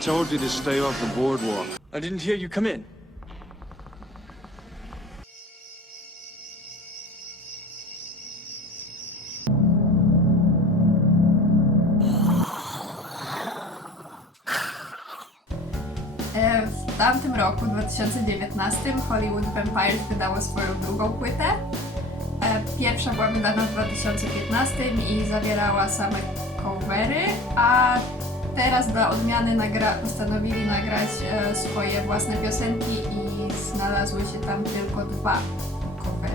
told you to stay off the boardwalk. I didn't hear you come in. W tamtym roku, 2019, Hollywood Vampires wydało swoją drugą płytę. Pierwsza była wydana w 2015 i zawierała same covery, a teraz dla odmiany postanowili nagrać swoje własne piosenki i znalazły się tam tylko 2 covery.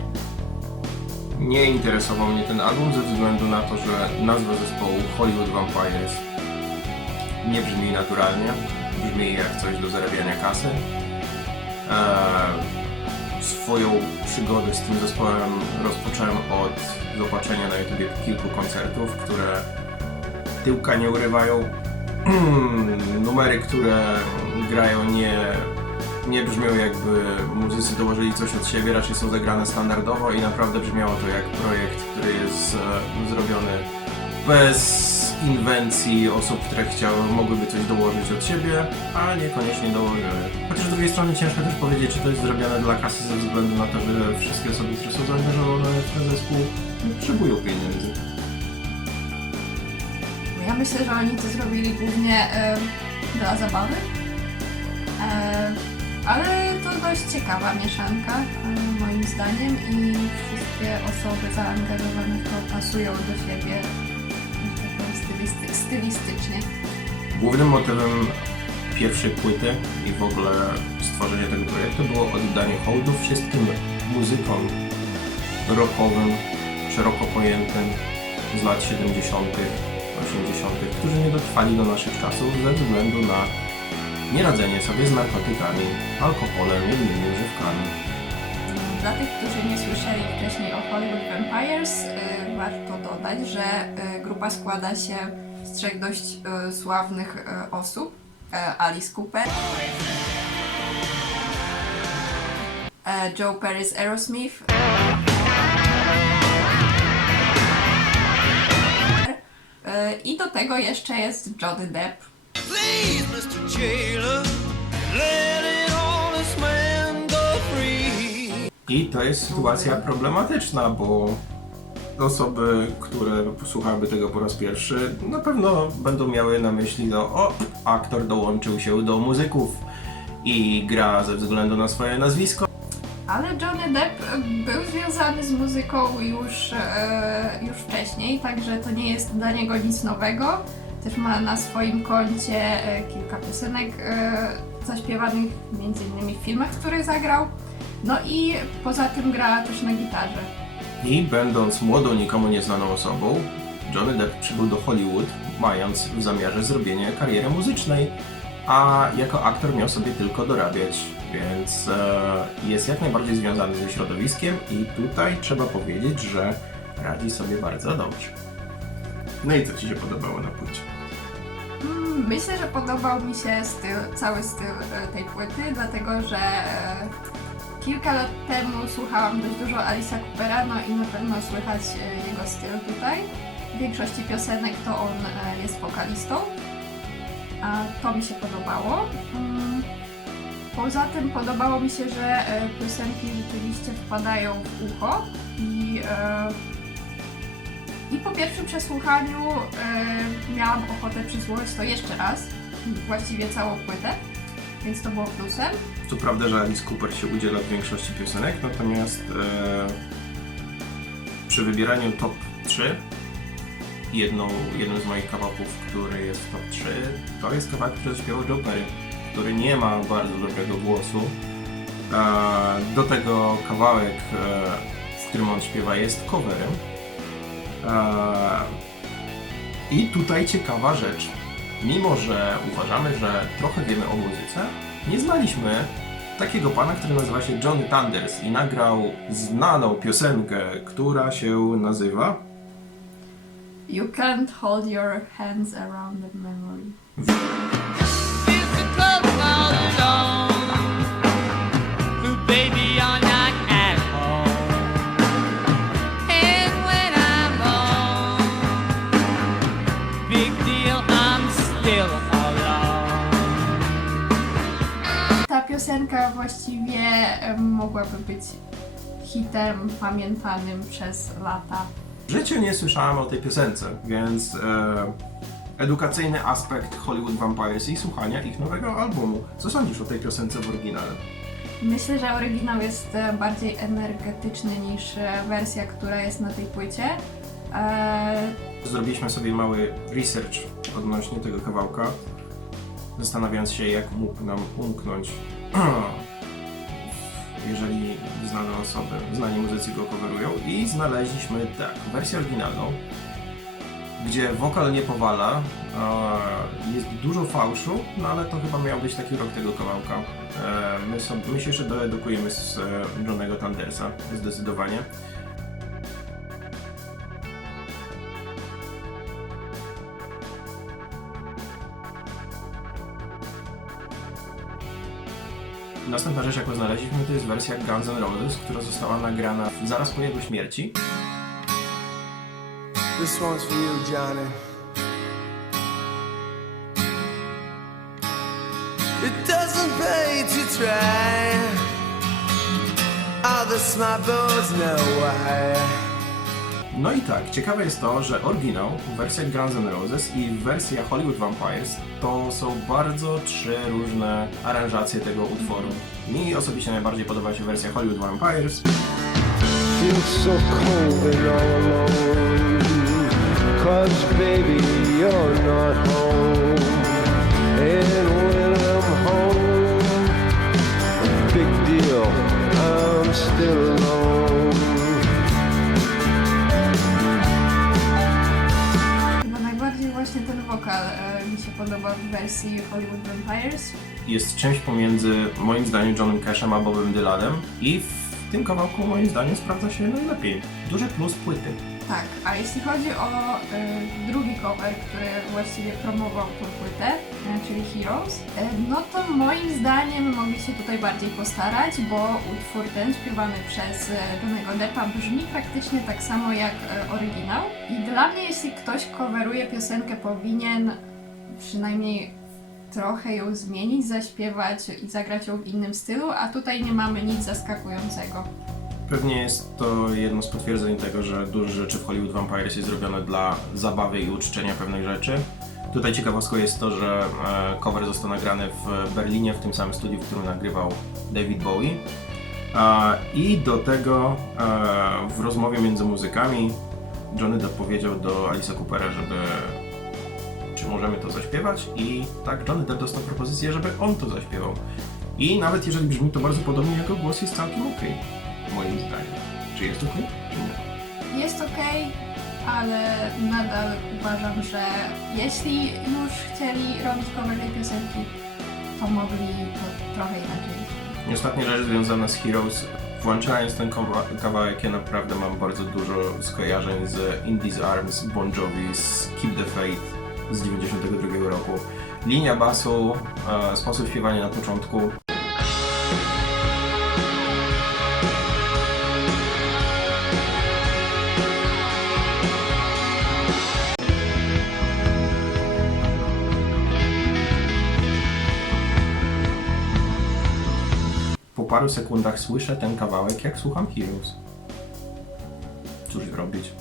Nie interesował mnie ten album ze względu na to, że nazwa zespołu Hollywood Vampires nie brzmi naturalnie, brzmi jak coś do zarabiania kasy. Swoją przygodę z tym zespołem rozpocząłem od zobaczenia na YouTubie kilku koncertów, które tyłka nie urywają. Numery, które grają nie brzmią jakby muzycy dołożyli coś od siebie, raczej są zagrane standardowo i naprawdę brzmiało to jak projekt, który jest zrobiony bez inwencji osób, które mogłyby coś dołożyć od siebie, a niekoniecznie dołożyły. Chociaż z drugiej strony ciężko też powiedzieć, czy to jest zrobione dla kasy ze względu na to, że wszystkie osoby, które są zaangażowane w ten zespół, nie potrzebują pieniędzy. Ja myślę, że oni to zrobili głównie dla zabawy, ale to dość ciekawa mieszanka moim zdaniem i wszystkie osoby zaangażowane w to pasują do siebie stylistycznie. Głównym motywem pierwszej płyty i w ogóle stworzenia tego projektu było oddanie hołdu wszystkim muzykom rockowym, szeroko pojętym z lat 70., 80., którzy nie dotrwali do naszych czasów ze względu na nieradzenie sobie z narkotykami, alkoholem i innymi używkami. Dla tych, którzy nie słyszeli wcześniej o Hollywood Vampires, warto dodać, że grupa składa się z 3 dość sławnych osób. Alice Cooper, Joe Perry z Aerosmith, i do tego jeszcze jest Johnny Depp. Please, Mr. Jailer, let it honest man go free. I to jest sytuacja problematyczna, bo osoby, które posłuchałyby tego po raz pierwszy, na pewno będą miały na myśli, aktor dołączył się do muzyków i gra ze względu na swoje nazwisko. Ale Johnny Depp był związany z muzyką już wcześniej, także to nie jest dla niego nic nowego. Też ma na swoim koncie kilka piosenek zaśpiewanych m.in. w filmach, w których zagrał. No i poza tym gra też na gitarze. I będąc młodą, nikomu nieznaną osobą, Johnny Depp przybył do Hollywood, mając w zamiarze zrobienie kariery muzycznej, a jako aktor miał sobie tylko dorabiać, więc jest jak najbardziej związany ze środowiskiem i tutaj trzeba powiedzieć, że radzi sobie bardzo dobrze. No i co Ci się podobało na płycie? Myślę, że podobał mi się cały styl tej płyty, dlatego że kilka lat temu słuchałam dość dużo Alice'a Coopera, no i na pewno słychać jego styl tutaj. W większości piosenek to on jest wokalistą, a to mi się podobało. Poza tym podobało mi się, że piosenki rzeczywiście wpadają w ucho i po pierwszym przesłuchaniu miałam ochotę przysłuchać to jeszcze raz, właściwie całą płytę, więc to było plusem. To prawda, że Alice Cooper się udziela w większości piosenek, natomiast przy wybieraniu top 3 jednym z moich kawałków, który jest w top 3, to jest kawałek, który zaśpiewał Joe Perry, który nie ma bardzo dobrego głosu. Do tego kawałek, w którym on śpiewa, jest coverem. I tutaj ciekawa rzecz. Mimo że uważamy, że trochę wiemy o muzyce, nie znaliśmy takiego pana, który nazywa się Johnny Thunders i nagrał znaną piosenkę, która się nazywa You can't hold your hands around the memory. It's the club all alone. Ooh, baby, you're not at home. And when I'm home, big deal, I'm still alone. piosenka właściwie mogłaby być hitem pamiętanym przez lata. W życiu nie słyszałem o tej piosence, więc edukacyjny aspekt Hollywood Vampires i słuchania ich nowego albumu. Co sądzisz o tej piosence w oryginale? Myślę, że oryginał jest bardziej energetyczny niż wersja, która jest na tej płycie. Zrobiliśmy sobie mały research odnośnie tego kawałka, zastanawiając się, jak mógł nam umknąć, jeżeli znane osoby, znani muzycy go coverują, i znaleźliśmy wersję oryginalną, gdzie wokal nie powala, jest dużo fałszu, no ale to chyba miał być taki rok tego kawałka. My się jeszcze doedukujemy z Johnnego Thundersa, zdecydowanie. Następna rzecz, jaką znaleźliśmy, to jest wersja Guns N' Roses, która została nagrana zaraz po jego śmierci. This one's for you, Johnny. It doesn't pay to try. All the smart boys know why. No i tak, ciekawe jest to, że oryginał, wersja Guns N' Roses i wersja Hollywood Vampires to są bardzo trzy różne aranżacje tego utworu. Mi osobiście najbardziej podoba się wersja Hollywood Vampires. Feel so cold and all alone, 'cause baby you're not home. And when I'm home, big deal, I'm still alone. Chyba najbardziej właśnie ten wokal mi się podoba w wersji Hollywood Vampires. Jest czymś pomiędzy, moim zdaniem, Johnem Cashem a Bobem Dylanem i w tym kawałku, moim zdaniem, sprawdza się najlepiej. Duży plus płyty. Tak, a jeśli chodzi o drugi cover, który właściwie promował tą płytę, czyli Heroes, no to moim zdaniem mogli się tutaj bardziej postarać, bo utwór ten śpiewany przez Johnnego Deppa brzmi praktycznie tak samo jak oryginał. I dla mnie, jeśli ktoś coveruje piosenkę, powinien przynajmniej trochę ją zmienić, zaśpiewać i zagrać ją w innym stylu, a tutaj nie mamy nic zaskakującego. Pewnie jest to jedno z potwierdzeń tego, że dużo rzeczy w Hollywood Vampires jest zrobione dla zabawy i uczczenia pewnych rzeczy. Tutaj ciekawostką jest to, że cover został nagrany w Berlinie, w tym samym studiu, w którym nagrywał David Bowie. I do tego w rozmowie między muzykami Johnny Depp powiedział do Alice'a Coopera, czy możemy to zaśpiewać, i tak Johnny Depp dostał propozycję, żeby on to zaśpiewał. I nawet jeżeli brzmi to bardzo podobnie, jego głos jest całkiem okej, moim zdaniem. Czy jest okej? Czy nie? Jest okej, ale nadal uważam, że jeśli już chcieli robić cover tej piosenki, to mogli to trochę inaczej. I ostatnia rzecz związana z Heroes. Włączając ten kawałek, ja naprawdę mam bardzo dużo skojarzeń z In These Arms, Bon Jovi, z Keep the Faith z 92 roku. Linia basu, sposób śpiewania na początku. Po paru sekundach słyszę ten kawałek, jak słucham Heroes. Cóż zrobić?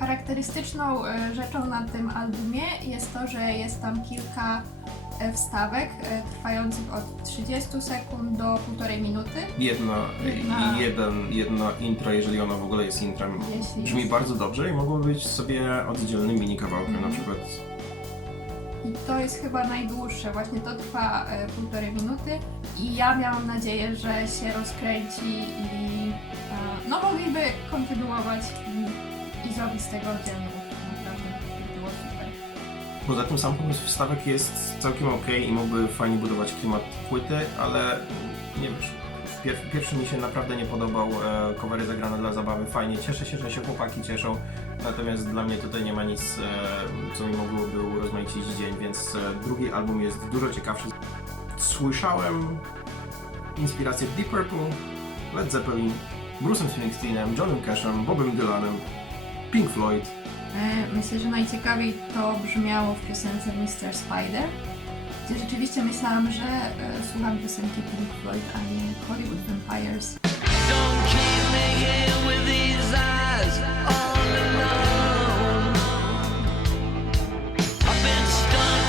Charakterystyczną rzeczą na tym albumie jest to, że jest tam kilka wstawek trwających od 30 sekund do 1,5 minuty. Jedno intro, jeżeli ono w ogóle jest intrem, brzmi bardzo dobrze i mogłoby być sobie oddzielnym mini kawałkiem na przykład. I to jest chyba najdłuższe, właśnie to trwa 1,5 minuty i ja miałam nadzieję, że się rozkręci i no mogliby kontynuować i zrobić z tego oddzielny utwór. Naprawdę to było super. Poza tym sam pomysł wstawek jest całkiem okej i mógłby fajnie budować klimat płyty, ale nie wiem, pierwszy mi się naprawdę nie podobał, covery zagrane dla zabawy, fajnie, cieszę się, że się chłopaki cieszą, natomiast dla mnie tutaj nie ma nic, co mi mogłoby urozmaicić dzień, więc drugi album jest dużo ciekawszy. Słyszałem inspiracje Deep Purple, Led Zeppelin, Bruce'em Springsteenem, Johnem Cashem, Bobem Dylanem, Pink Floyd. Myślę, że najciekawiej to brzmiało w piosence Mr. Spider, gdzie rzeczywiście myślałam, że słucham piosenki Pink Floyd, a nie Hollywood Vampires. Don't keep me here with these eyes all alone. I've been stuck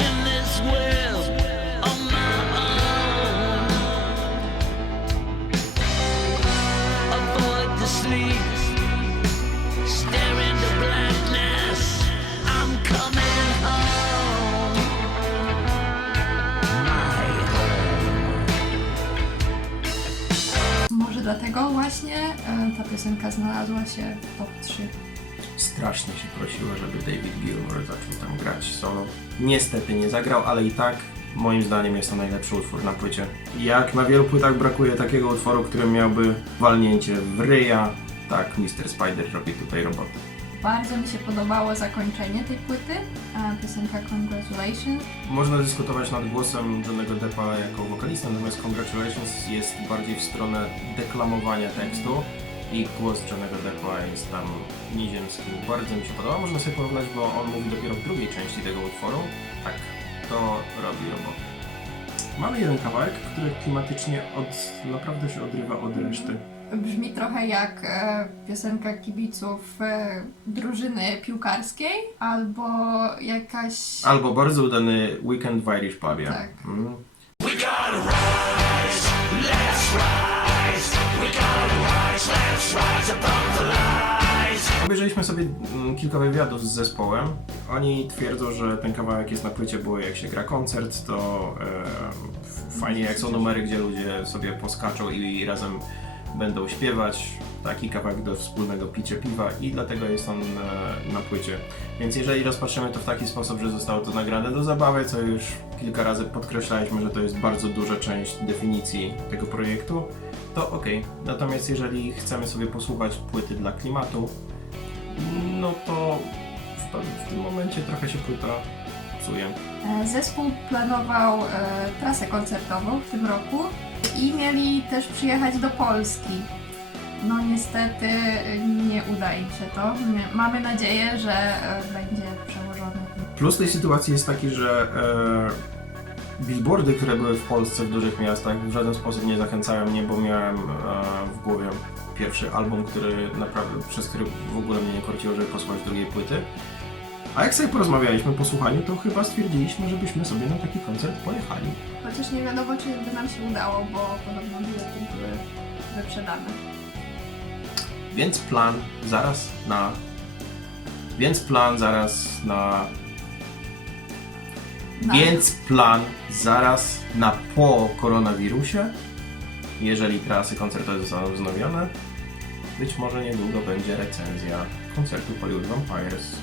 in this world on my own. Avoid the sleep, stare into blackness. I'm coming home. My Może dlatego właśnie ta piosenka znalazła się w top 3. Strasznie się prosiło, żeby David Gilmour zaczął tam grać solo. Niestety nie zagrał, ale i tak moim zdaniem jest to najlepszy utwór na płycie. Jak na wielu płytach brakuje takiego utworu, który miałby walnięcie w ryja, tak Mr. Spider robi tutaj robotę. Bardzo mi się podobało zakończenie tej płyty, piosenka Congratulations. Można dyskutować nad głosem Johnnego Deppa jako wokalista, natomiast Congratulations jest bardziej w stronę deklamowania tekstu i głos Johnnego Deppa jest tam nieziemski. Bardzo mi się podoba, można sobie porównać, bo on mówi dopiero w drugiej części tego utworu. Tak, to robi robotę. Mamy jeden kawałek, który klimatycznie naprawdę się odrywa od reszty. Brzmi trochę jak piosenka kibiców drużyny piłkarskiej, albo jakaś... Albo bardzo udany weekend w Irish Pubie. Tak. Obejrzeliśmy sobie kilka wywiadów z zespołem. Oni twierdzą, że ten kawałek jest na płycie, bo jak się gra koncert, to fajnie jak są numery, gdzie ludzie sobie poskaczą i razem będą śpiewać. Taki kawałek do wspólnego picia piwa i dlatego jest on na płycie. Więc jeżeli rozpatrzymy to w taki sposób, że zostało to nagrane do zabawy, co już kilka razy podkreślaliśmy, że to jest bardzo duża część definicji tego projektu, to okej. Natomiast jeżeli chcemy sobie posłuchać płyty dla klimatu, no to w tym momencie trochę się płyta psuje. Zespół planował trasę koncertową w tym roku i mieli też przyjechać do Polski. No niestety nie uda im się to. Mamy nadzieję, że będzie przełożony. Plus tej sytuacji jest taki, że billboardy, które były w Polsce w dużych miastach, w żaden sposób nie zachęcają mnie, bo miałem w głowie pierwszy album, przez który w ogóle mnie nie korciło, żeby posłuchać drugiej płyty. A jak sobie porozmawialiśmy po słuchaniu, to chyba stwierdziliśmy, żebyśmy sobie na taki koncert pojechali. Chociaż nie wiadomo, czy by nam się udało, bo podobno bilety były wyprzedane. Więc plan zaraz na po koronawirusie, jeżeli trasy koncertowe zostaną wznowione, być może niedługo będzie recenzja koncertu Hollywood Vampires.